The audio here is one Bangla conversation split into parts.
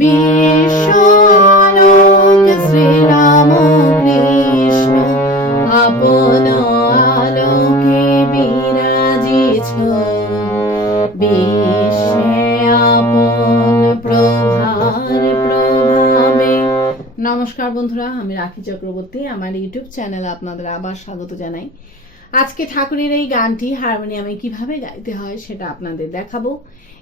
বিশ্বলোক শ্রীরাম কৃষ্ণ, আপন আলোকে বিরাজিছ বিশ্বে আপন প্রভার নমস্কার বন্ধুরা, আমি রাখি চক্রবর্তী, আমার ইউটিউব চ্যানেলে আপনাদের আবার স্বাগত জানাই। আজকে ঠাকুরের এই গানটি হারমোনিয়ামে কীভাবে গাইতে হয় সেটা আপনাদের দেখাবো।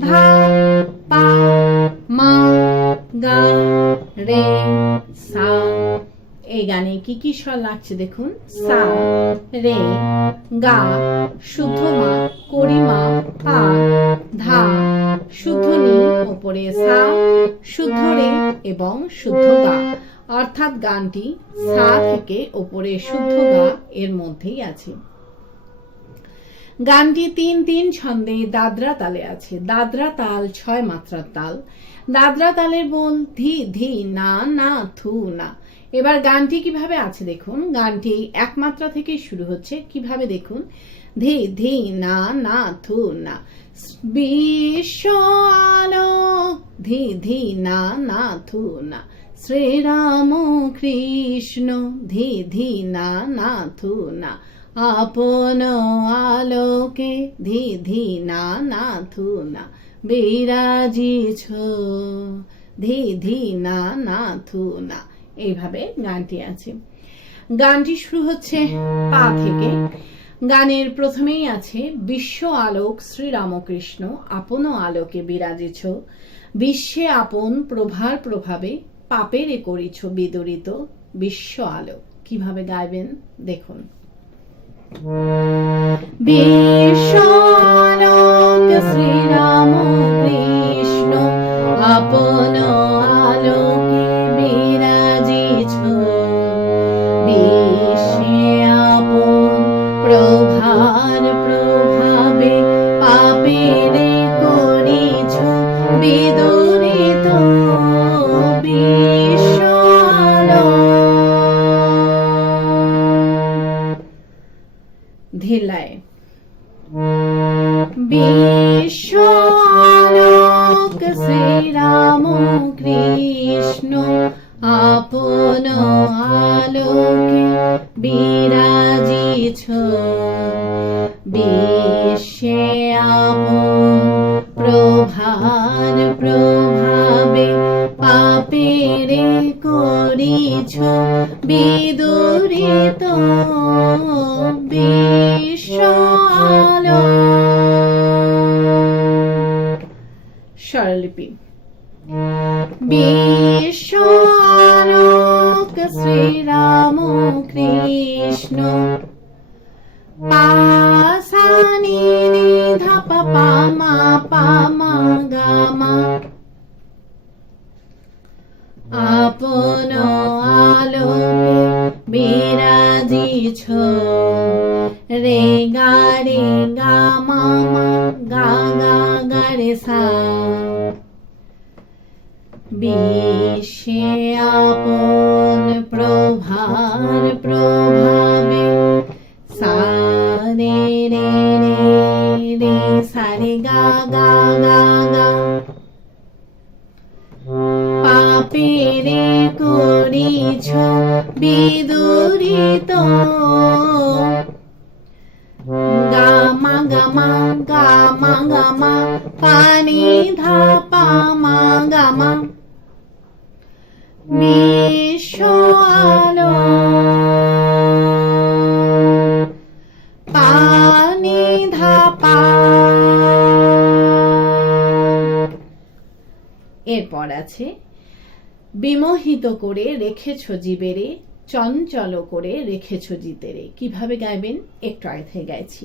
ধা, পা, মা, গা, রে, সা। এই গানে কি কি স্বর লাগছে দেখুন? সা, রে, গা, শুদ্ধ মা করিমা পা। ধা, শুদ্ধ নি, ওপরে সা, শুদ্ধ রে এবং শুদ্ধ গা। অর্থাৎ গানটি সা থেকে ওপরে শুদ্ধ গা এর মধ্যেই আছে। গানটি তিন তিন ছন্দে দাদরা তালে আছে। দাদরা তাল ছয় মাত্রার তাল। দাদরা তালের বোল ধি ধি না না থু না। এবার গানটি কীভাবে আছে দেখুন। গানটি এক মাত্রা থেকে শুরু হচ্ছে। কীভাবে দেখুন? ধি ধি না না থু না। বিশ্ব আলো ধি ধি না না থু না। শ্রীরাম কৃষ্ণ ধি ধি না না থু না। আপন আলোকে ধি ধি না না থু না বিরাজিছ ধি ধি না না থু না এইভাবে গানটি আছে। গানটি শুরু হচ্ছে পা থেকে। গানের প্রথমেই আছে, বিশ্ব আলোক শ্রীরামকৃষ্ণ, আপন আলোকে বিরাজিছ বিশ্বে আপন প্রভার প্রভাবে পাপেরে করিছ বিদরিত বিশ্ব আলোক। কীভাবে গাইবেন? দেখুন। বিশ্বলোক শ্রীরাম কৃষ্ণ আপন আলোকে স্বরলিপি বিশ্ব আলোক শ্রীরাম কৃষ্ণ। পাসানি ধাপ পামা পামা গামা আপন আলোকে বিরাজিছ রে গা রে গা মামা গা গা গা রে সা। বিশ্বে আপন প্রভার প্রভাবে সা রে রে রে রে সা রে গা গা গা। গা পাপেরে করিছ বিদুরিত মোহিত করে রেখেছ জীবেরে চঞ্চল করে রেখেছ জিতেরে কীভাবে গাইবেন? একটু আগে গাইছি।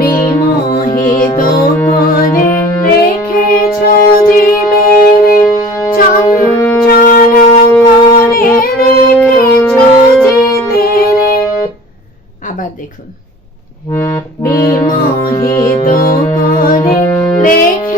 বিমোহিত করে রেখেছ জীবেরে চঞ্চল করে আবার দেখুন। বিমোহিত করে রেখেছ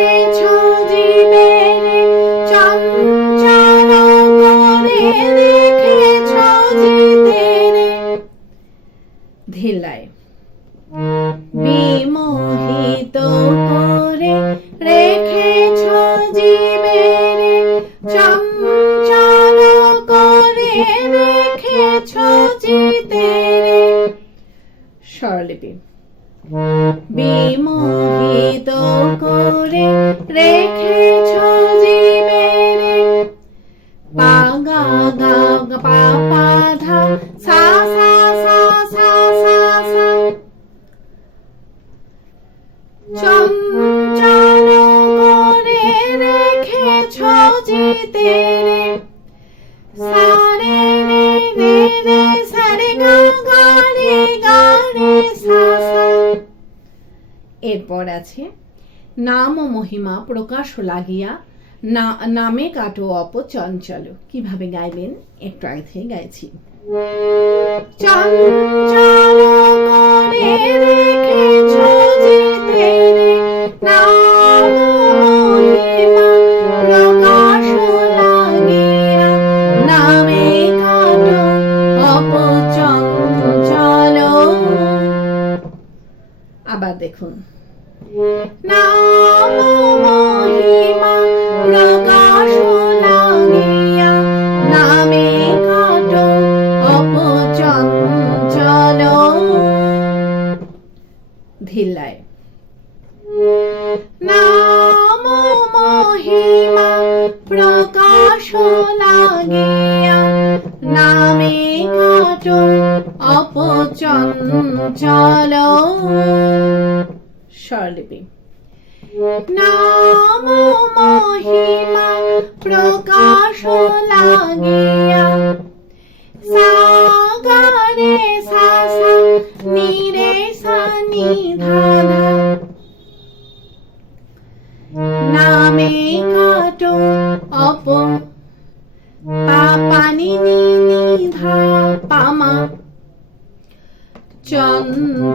এরপর আছে, নাম ও মহিমা প্রকাশ লাগিয়া নামে কাটো অপচঞ্চল। কীভাবে গাইবেন? একটু আগে থেকে গাইছি। চঞ্চল দেখুন। নাম প্রকাশ লাগিয়া নামে কাটো অপচঞ্চল। ধিল্লায়। নাম মহিমা প্রকাশ লাগিয়া নামে কাটো অপচঞ্চল স্বরলিপি। নাম মহিমা প্রকাশ লাগিয়া সাগরে সা সা নি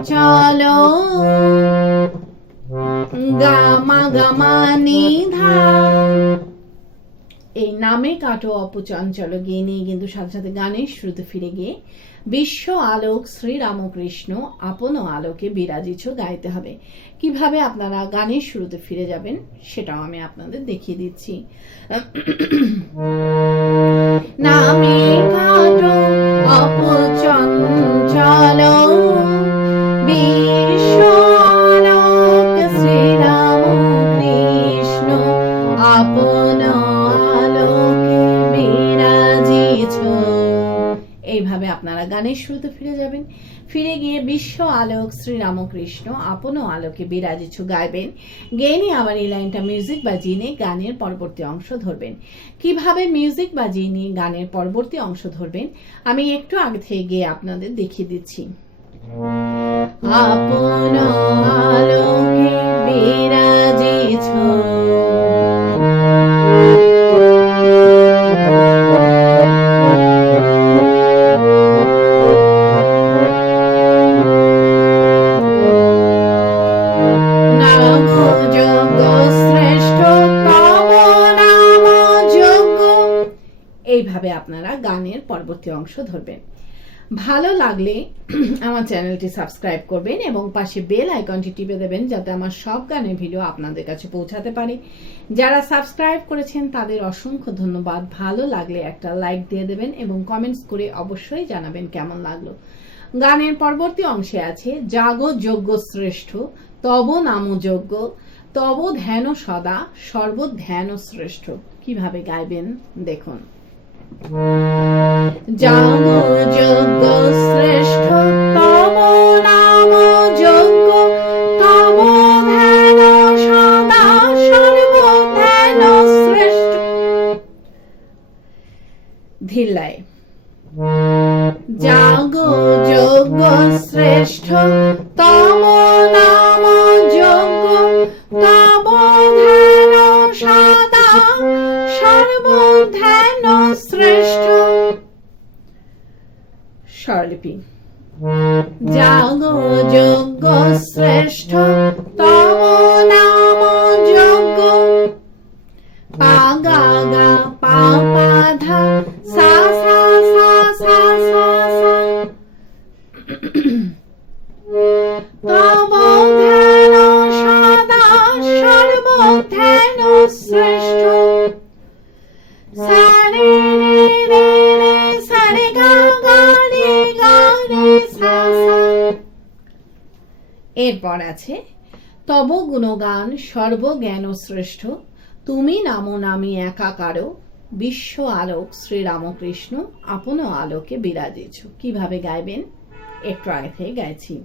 চঞ্চল গামা গামা নিধা। এই নামে কাটো অপচঞ্চল গিয়ে নিয়ে কিন্তু সাথে সাথে গানের শুরুতে ফিরে গিয়ে বিশ্ব আলোক শ্রী রামকৃষ্ণ আপন আলোকে বিরাজিছ গাইতে হবে। কীভাবে আপনারা গানের শুরুতে ফিরে যাবেন সেটাও আমি আপনাদের দেখিয়ে দিচ্ছি। নামে কাটো অপচঞ্চল। এইভাবে আপনারা গানের শুরুতে ফিরে যাবেন। ফিরে গিয়ে বিশ্ব আলোক শ্রী রামকৃষ্ণ আপন আলোকে বিরাজিছ গাইবেন। গেয়ে নিয়ে আবার এই লাইনটা মিউজিক বাজিয়ে নিয়ে গানের পরবর্তী অংশ ধরবেন। কীভাবে মিউজিক বাজিয়ে নিয়ে গানের পরবর্তী অংশ ধরবেন, আমি একটু আগে থেকে গিয়ে আপনাদের দেখিয়ে দিচ্ছি। আপন আলোকে বিরাজিছ এইভাবে আপনারা গানের পরবর্তী অংশ ধরবেন। ভালো লাগলে আমার চ্যানেলটি সাবস্ক্রাইব করবেন এবং পাশে বেল আইকনটি টিপে দেবেন যাতে আমার সব গানের ভিডিও আপনাদের কাছে পৌঁছাতে পারে। যারা সাবস্ক্রাইব করেছেন, তাদের অসংখ্য ধন্যবাদ। ভালো লাগলে একটা লাইক দিয়ে দেবেন এবং কমেন্টস করে অবশ্যই জানাবেন কেমন লাগল। গানের পরবর্তী অংশে আছে, জাগো যোগ্য শ্রেষ্ঠ, তব নাম যোগ্য তব ধ্যান সদা সর্ব ধ্যান শ্রেষ্ঠ। কীভাবে গাইবেন? দেখুন। জাগো যোগ্য শ্রেষ্ঠ এরপর আছে, তব গুণগান সর্বজ্ঞান শ্রেষ্ঠ তুমি নামো নামি একাকার বিশ্ব আলোক শ্রীরামকৃষ্ণ, আপন আলোকে বিরাজেছ কীভাবে গাইবেন? একটু আগে থেকে গাইছি।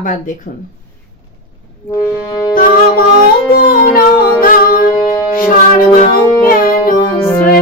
আবার দেখুন। সর্বজ্ঞান শ্রেষ্ঠ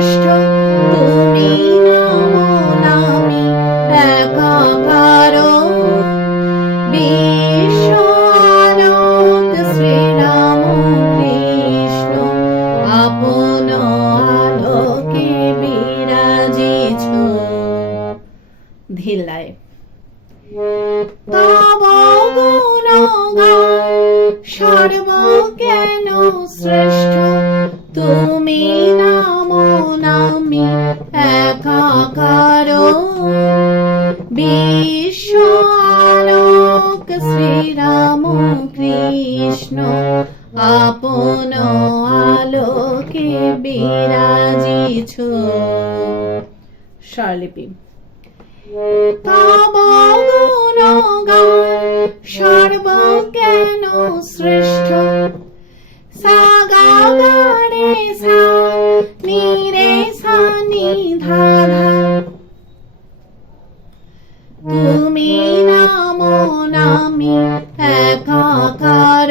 আলোকে বিরাজিছ। স্বরলিপি। তব গুণগান সর্বজ্ঞান শ্রেষ্ঠ। সা গা গা রে সা নি রে সা নি ধা ধা তুমি নাম নামি একাকার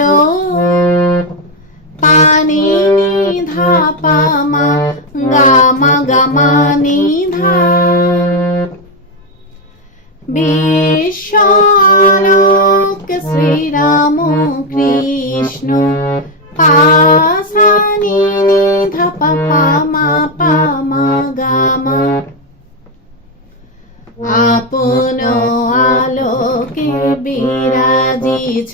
মা গা মা নি ধা বিশ্বলোক শ্রীরাম কৃষ্ণ পাসানি ধপ মা পা মা গা মা আপন আলোকে বিরাজিছ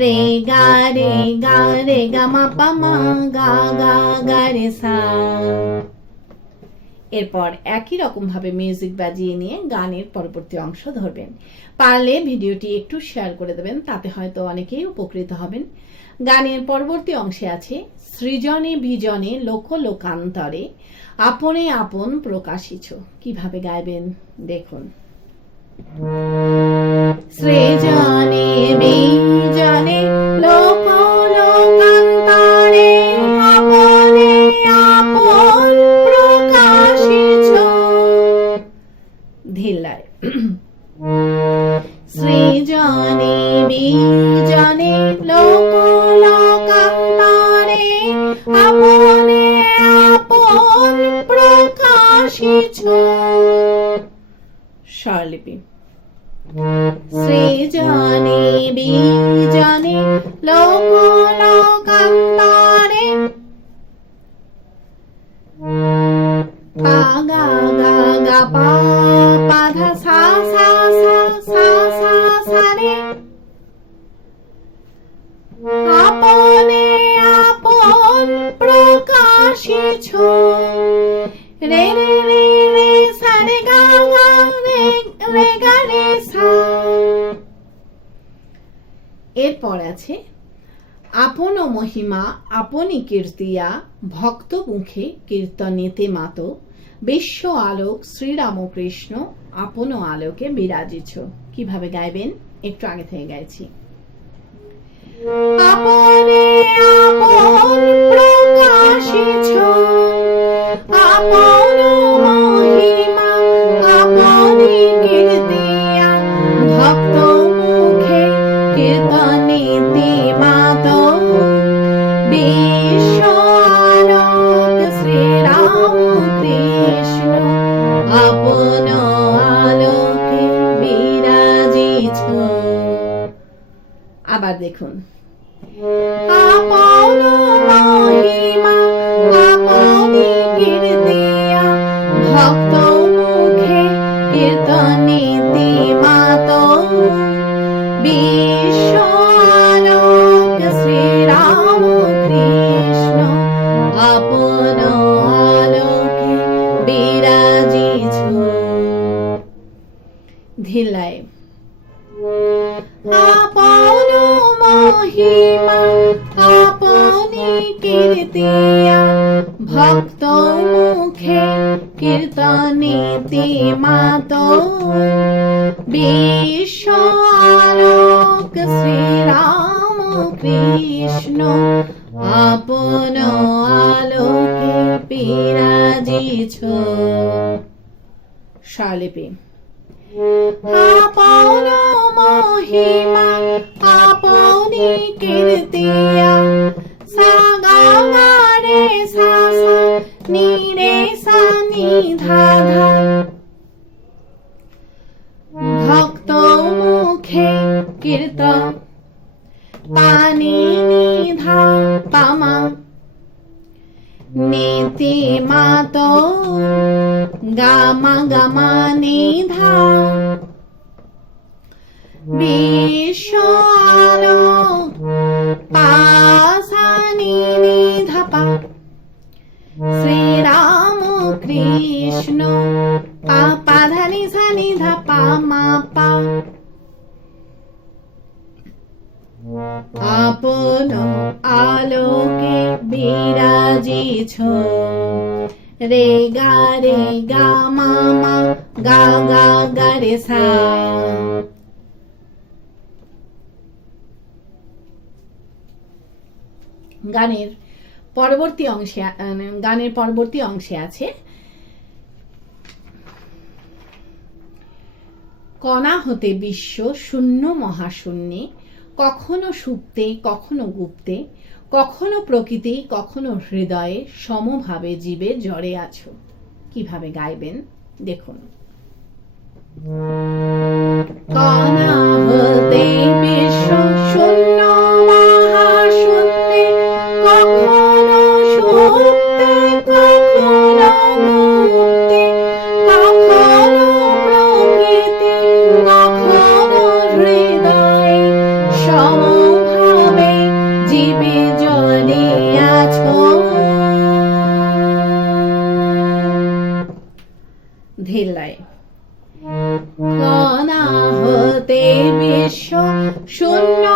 রে গা রে গা রে গা, মা পা, মা গা গা গা, রে সা। এরপর একই রকম ভাবে মিউজিক বাজিয়ে নিয়ে গানের পরবর্তী অংশ ধরবেন। পারলে ভিডিওটি একটু শেয়ার করে দেবেন, তাতে হয়তো অনেকেই উপকৃত হবেন। গানের পরবর্তী অংশে আছে, সৃজনে বিজনে লোক লোকান্তরে আপনে আপন প্রকাশিছ। কীভাবে গাইবেন? দেখুন। সৃজনে বিজনে লোক লোকান্তরে আপনে আপন সৃজনে বিজনে লোক লোকান্তরে আপনে আপন প্রকাশিছ স্বরলিপি। সৃজনে বিজনে লোক লোকান্তরে পা গা গা গা পা প্রকাশিছ রে রে রে রে সা গা রে রে গা রে সা এরপর আছে, আপন মহিমা, আপনি কীর্তিয়া, ভক্ত মুখে কীর্তনেতে মাত, বিশ্ব আলোক শ্রীরামকৃষ্ণ আপন আলোকে বিরাজিছ কীভাবে গাইবেন? একটু আগে থেকে গাইছি। আপনে, আপন আসিছ আপন মহিমা আপনি কীর্তিয়া ভক্ত মুখে কীর্তনে মাত। বিশ্বরক শ্রীরাম আবার দেখুন। মহিমা আপনি কীর্তিয়া ভক্ত মুখে কীর্তনীতি মাত বিশ্বলোক পানি নিধা পামা। নীতি মাত, গামা গামা নিধা। বিশ্বলো পাসানি নিধপা শ্রীরাম কৃষ্ণ, পাপা ধানি সানি ধাপা মা পা। আপন আলোকে বিরাজিছ। রে গা রে গা মামা গা গা গা, রে সা। গানের পরবর্তী অংশে গানের পরবর্তী অংশে আছে, কণা হতে বিশ্ব শূন্য মহাশূন্যে কখনো সুপ্তে, কখনো গুপ্তে, কখনো প্রকৃতি, কখনো হৃদয়ে সমভাবে জীবে জড়ে আছো। কীভাবে গাইবেন? দেখুন। কানা হতে বিশ্ব শূন্য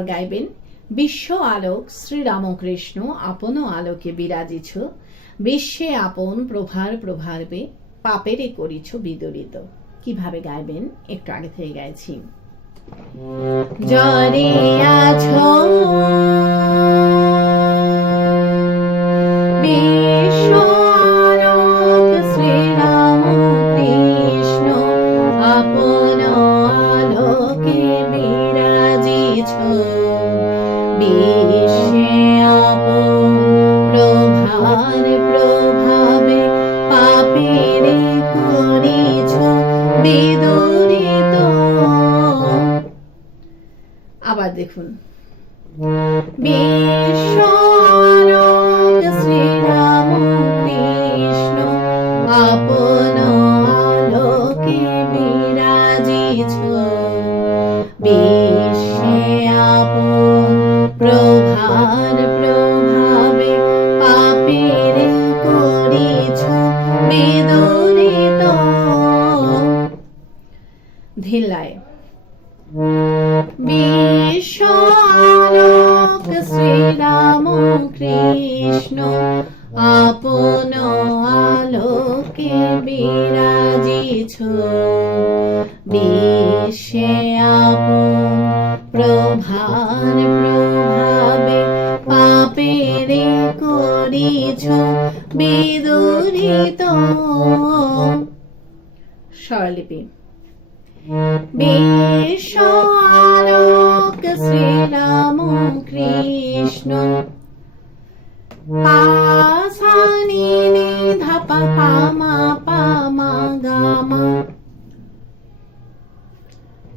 এরপর গাইবেন, বিশ্ব আলোক শ্রীরামকৃষ্ণ আপন আলোকে বিরাজিছ, বিশ্বে আপন প্রভার প্রভারবে পাপেরে করিছ বিদরিত। কীভাবে গাইবেন? একটু আগে থেকে গাইছি। জরে বিশ্ব প্রভার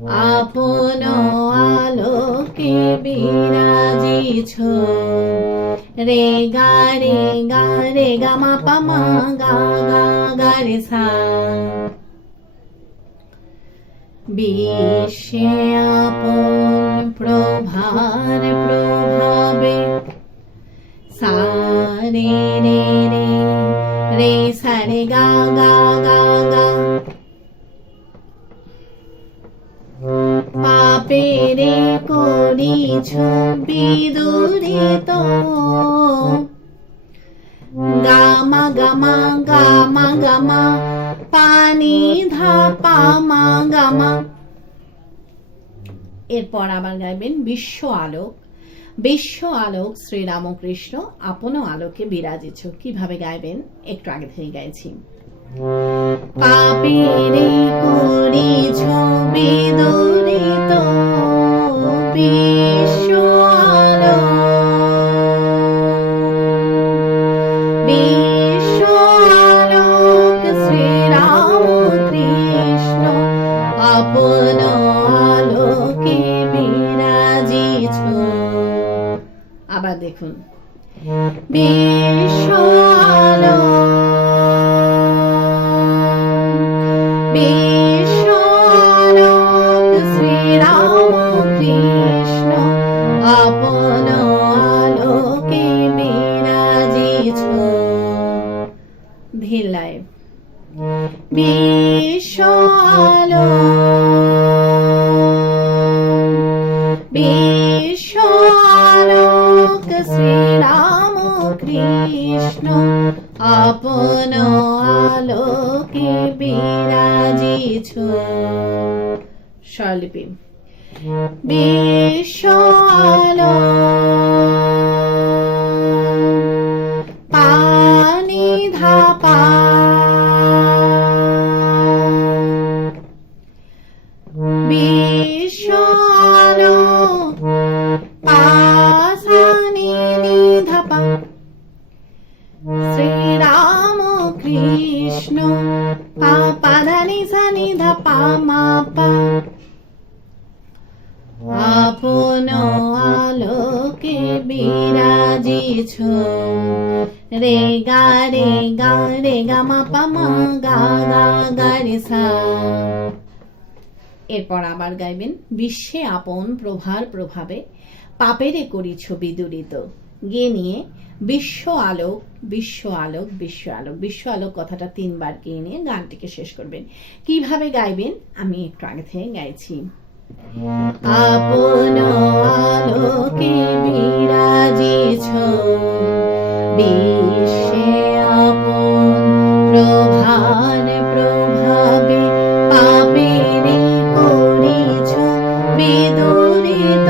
আপন আলোকে বিরাজিছ রে গা রে গা, রে গামা পামা গা গা গা, রে সা। বিশ্বে আপন প্রভার প্রভাবে সা রে রে রে সারে গা গা গা গা বিদুরিত গামা গামা গামা গামা, পানি ধা পামা গামা। এরপর আবার গাইবেন বিশ্ব আলোক। বিশ্ব আলোক, শ্রীরামকৃষ্ণ, আপন আলোকে বিরাজিছ কীভাবে গাইবেন? একটু আগে থেকে গাইছি। পাপেরে করিছ বিদরিত বিশ্ব আলোক শ্রীরাম কৃষ্ণ আপন আলোকে বিরাজিছ আবার দেখুন। বিশ্বলোক রে গা রে গা রে গা মা পা মা গা গা গা রে সা এরপর আবার গাইবেন, বিশ্বে আপন প্রভার প্রভাবে পাপেরে করিছ বিদুরিত। গিয়ে নিয়ে বিশ্ব আলোক বিশ্ব আলোক বিশ্ব আলোক। বিশ্ব আলোক কথাটা তিনবার গিয়ে নিয়ে গানটিকে শেষ করবেন। কীভাবে গাইবেন? আমি একটু আগে থেকে গাইছি। আপন আলোকে বিরাজিছ বিশ্বে আপন প্রভার প্রভাবে পাপেরে করিছ বিদুরিত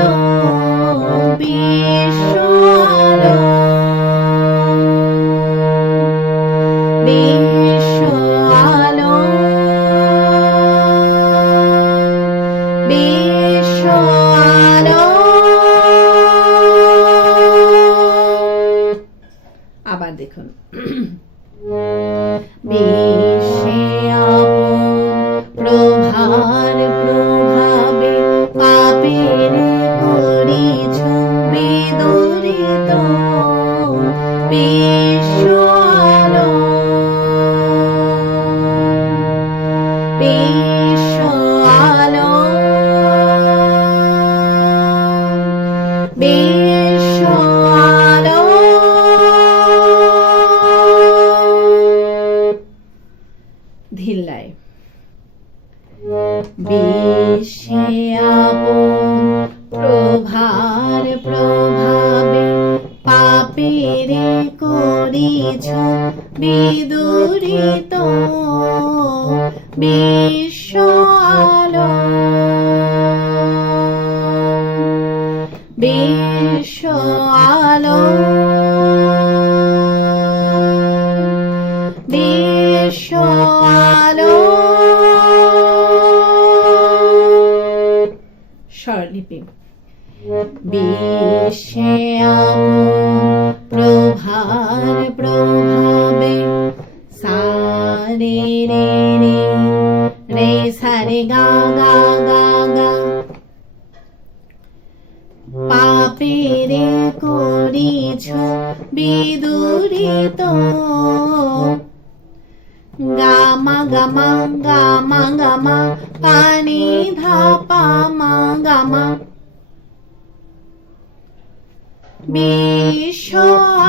বিশ্ব বিশ্ব বিশ্ব I couldn't. বিদুরিত বিশ্ব আলো। বিশ্ব আলো। স্বরলিপি। বিশ্ব বিশালা।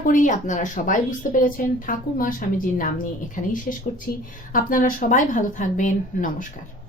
করি আপনারা সবাই বুঝতে পেরেছেন। ঠাকুর মা স্বামীজির নাম নিয়ে এখানেই শেষ করছি। আপনারা সবাই ভালো থাকবেন। নমস্কার।